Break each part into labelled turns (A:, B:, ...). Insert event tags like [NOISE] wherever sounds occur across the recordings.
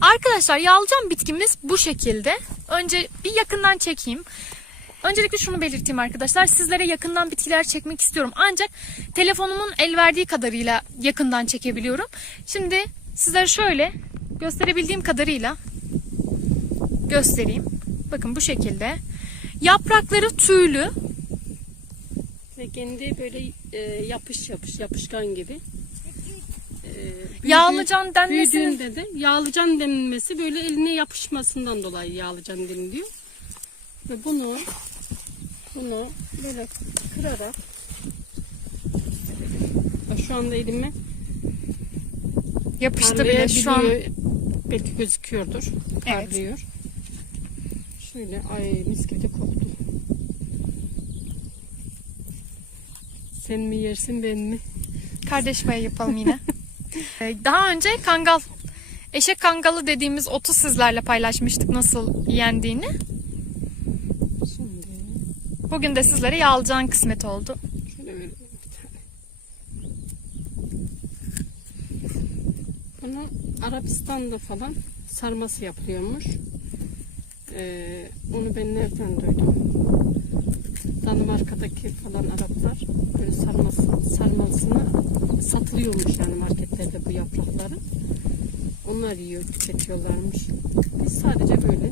A: Arkadaşlar yağlıcan bitkimiz bu şekilde. Önce bir yakından çekeyim. Öncelikle şunu belirteyim arkadaşlar. Sizlere yakından bitkiler çekmek istiyorum. Ancak telefonumun el verdiği kadarıyla yakından çekebiliyorum. Şimdi sizlere şöyle gösterebildiğim kadarıyla göstereyim. Bakın bu şekilde. Yaprakları tüylü.
B: Ve kendi böyle e, yapış yapış yapışkan gibi. E, büyüdüğü-
A: Yağlıcan denmesinin
B: Büyüdüğünde de yağlıcan denilmesi böyle eline yapışmasından dolayı yağlıcan deniliyor. Ve bunu bunu böyle kırarak şu anda elime
A: yapıştı bile şu an.
B: belki gözüküyordur. Parlıyor. Şöyle ay mis gibi de koktu. Sen mi yersin ben mi?
A: Kardeş payı yapalım yine. [LAUGHS] Ee, Daha önce kangal, eşek kangalı dediğimiz otu sizlerle paylaşmıştık nasıl yendiğini. Bugün de sizlere yağlıcan kısmet oldu.
B: Bunu Arabistan'da falan sarması yapılıyormuş. Ee, onu ben nereden duydum? Danimarka'daki falan Araplar böyle sarması, sarmasını satılıyormuş yani marketlerde bu yaprakları. Onlar yiyor, tüketiyorlarmış. Biz sadece böyle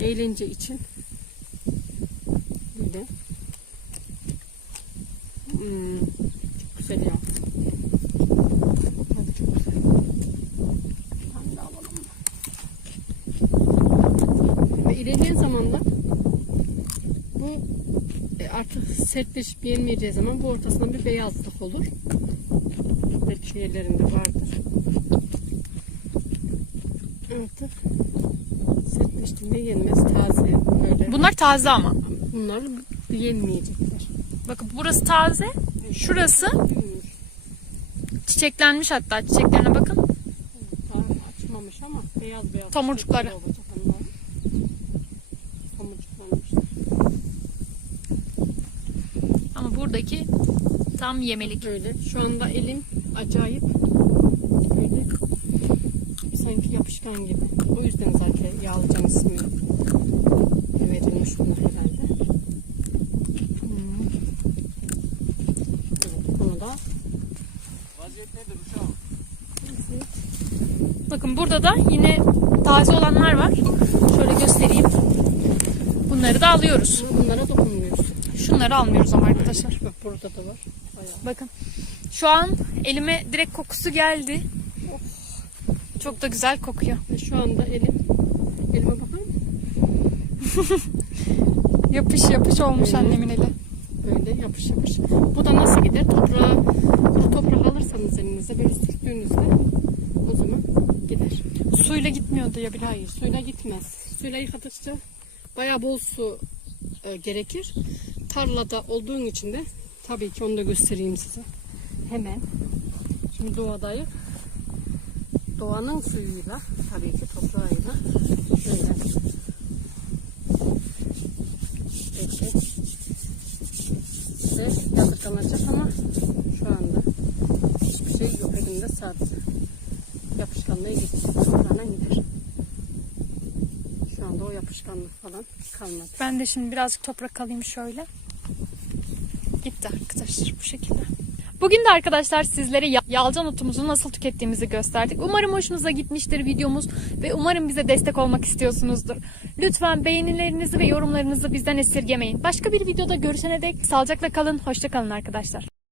B: eğlence için böyle Hmm, çok güzel ya. Tadı çok güzel. Bir tane daha alalım mı? Ve ilerleyen zamanda bu e, artık sertleşip yenmeyeceği zaman bu ortasından bir beyazlık olur. Belki yerlerinde vardır. Artık sertleştiğinde yenmez taze böyle.
A: Bunlar taze ama.
B: Bunlar yenmeyecekler.
A: Bakın burası taze. Şurası çiçeklenmiş hatta. Çiçeklerine bakın.
B: Açmamış ama beyaz beyaz.
A: Tomurcukları.
B: olacak onlar. Tomurcuklanmış.
A: Ama buradaki tam yemelik.
B: Böyle. Şu anda elim acayip böyle sanki yapışkan gibi. O yüzden zaten yağlıcan ismi verilmiş buna herhalde. Hmm. Evet, bunu da
A: Bakın burada da yine taze olanlar var. Şöyle göstereyim. Bunları da alıyoruz.
B: bunlara dokunmuyoruz.
A: Şunları almıyoruz ama arkadaşlar.
B: Bak burada da var. Bayağı.
A: Bakın. Şu an elime direkt kokusu geldi. Çok da güzel kokuyor.
B: Ve şu anda elim elime bakar mısın? [LAUGHS]
A: Yapış yapış olmuş
B: Evet.
A: annemin eli.
B: Böyle yapış yapış. Bu da nasıl gider? Toprağa, kuru toprak alırsanız elinize böyle sürttüğünüzde o zaman gider.
A: Suyla gitmiyordu ya bile.
B: Hayır suyla gitmez. Suyla yıkadıkça bayağı bol su e, gerekir. Tarlada olduğun için de tabii ki onu da göstereyim size. Hemen. Şimdi doğadayım. Doğanın suyuyla tabii ki toprağıyla böyle belki size yadırganacak ama şu anda hiçbir şey yok elimde sadece yapışkanlığı gitti. Toprağına gider. Anda o yapışkanlık falan kalmadı.
A: Ben de şimdi birazcık toprak alayım şöyle. Gitti arkadaşlar bu şekilde. Bugün de arkadaşlar sizlere ya- yalcan otumuzu nasıl tükettiğimizi gösterdik. Umarım hoşunuza gitmiştir videomuz ve umarım bize destek olmak istiyorsunuzdur. Lütfen beğenilerinizi ve yorumlarınızı bizden esirgemeyin. Başka bir videoda görüşene dek sağlıcakla kalın, hoşça kalın arkadaşlar.